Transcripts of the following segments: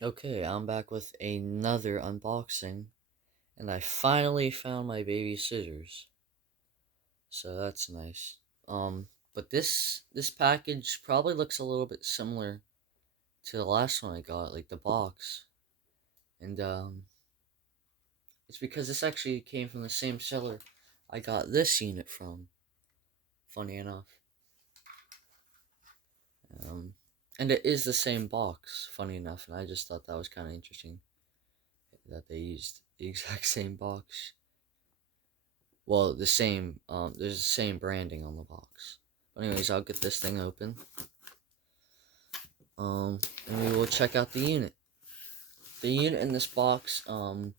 Okay, I'm back with another unboxing, and I finally found my baby scissors. So that's nice. But this package probably looks a little bit similar to the last one I got, like the box. And it's because this actually came from the same seller I got this unit from, funny enough. Um and it is the same box, funny enough, and I just thought that was kind of interesting that they used the exact same box. Well, there's the same branding on the box. But anyways, I'll get this thing open. And we will check out the unit. The unit in this box, I'm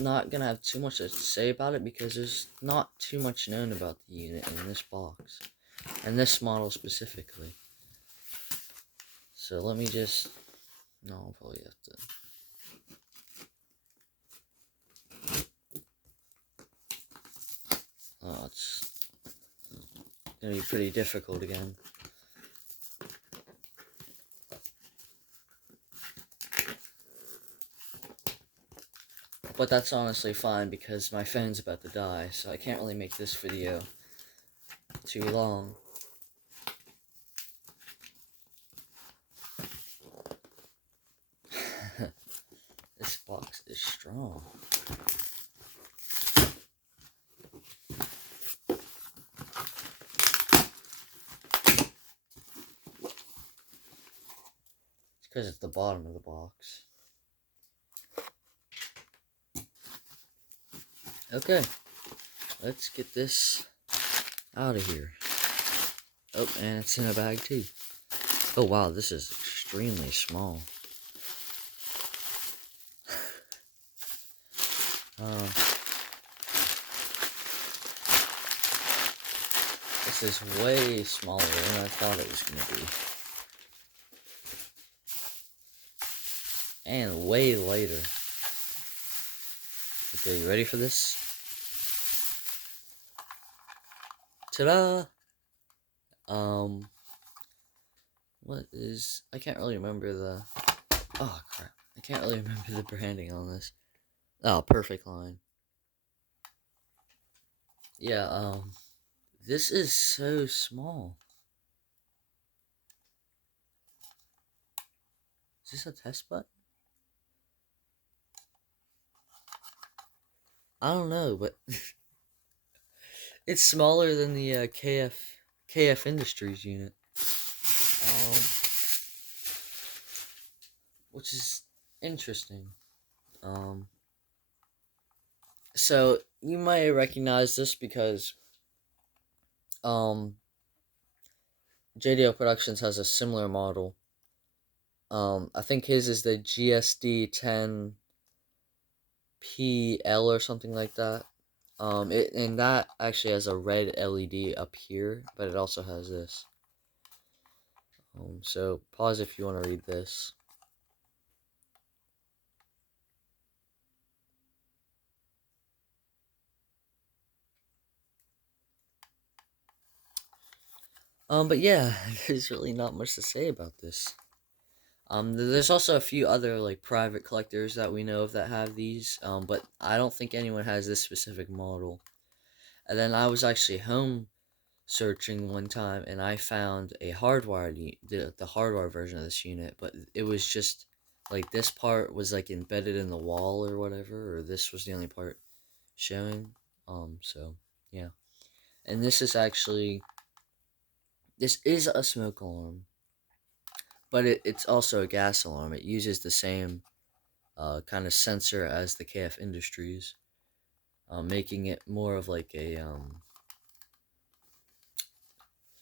not gonna have too much to say about it because there's not too much known about the unit in this box. And this model specifically. So let me just, no, I'll probably have to. Oh, it's gonna be pretty difficult again. But that's honestly fine because my phone's about to die, so I can't really make this video too long. This box is strong. It's because it's the bottom of the box. Okay, let's get this out of here. Oh, and it's in a bag too. Oh wow, this is extremely small. Um, this is way smaller than I thought it was gonna be. And way lighter. Okay, you ready for this? Ta-da! I can't really remember the, oh crap. I can't really remember the branding on this. Oh, Perfect Line. Yeah, this is so small. Is this a test button? I don't know, but it's smaller than the KF Industries unit. Um, which is interesting. Um, so you might recognize this because um JDO Productions has a similar model. I think his is the GSD-10P PL or something like that. And that actually has a red LED up here, but it also has this. So pause if you want to read this. But yeah, there's really not much to say about this. There's also a few other like private collectors that we know of that have these. But I don't think anyone has this specific model. And then I was actually home searching one time, and I found a hardwired the hardwired version of this unit, but it was just like this part was like embedded in the wall or whatever, or this was the only part showing. So yeah, and this is a smoke alarm, but it's also a gas alarm. It uses the same kind of sensor as the KF Industries, making it more of like a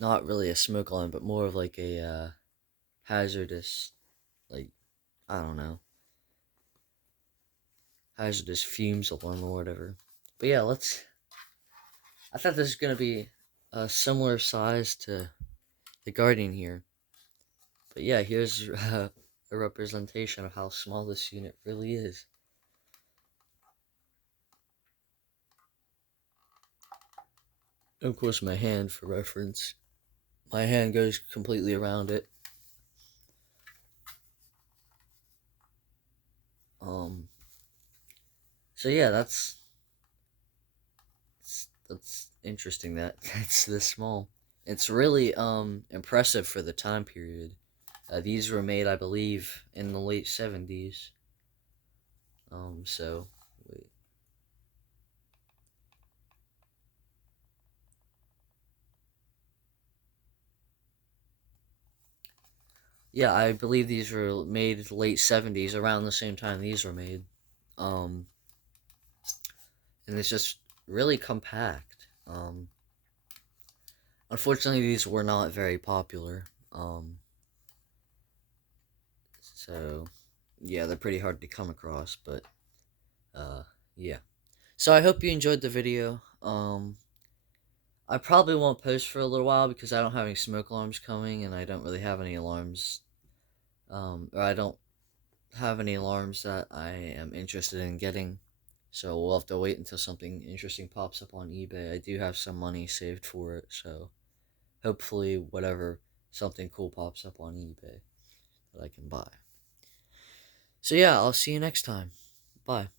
not really a smoke alarm, but more of like a hazardous, like, I don't know, hazardous fumes alarm or whatever. But yeah, I thought this was gonna be a similar size to the Guardian here. But yeah, here's a representation of how small this unit really is. Of course, my hand for reference. My hand goes completely around it. So yeah, that's interesting that it's this small. It's really impressive for the time period. These were made, I believe, in the late 70s. So wait. Yeah, I believe these were made late 70s, around the same time these were made. Um, and it's just really compact. Unfortunately, these were not very popular. So yeah, they're pretty hard to come across, but uh, yeah. So I hope you enjoyed the video. I probably won't post for a little while because I don't have any smoke alarms coming, and I don't really have any alarms. Or I don't have any alarms that I am interested in getting. So we'll have to wait until something interesting pops up on eBay. I do have some money saved for it, so hopefully whatever something cool pops up on eBay that I can buy. So yeah, I'll see you next time. Bye.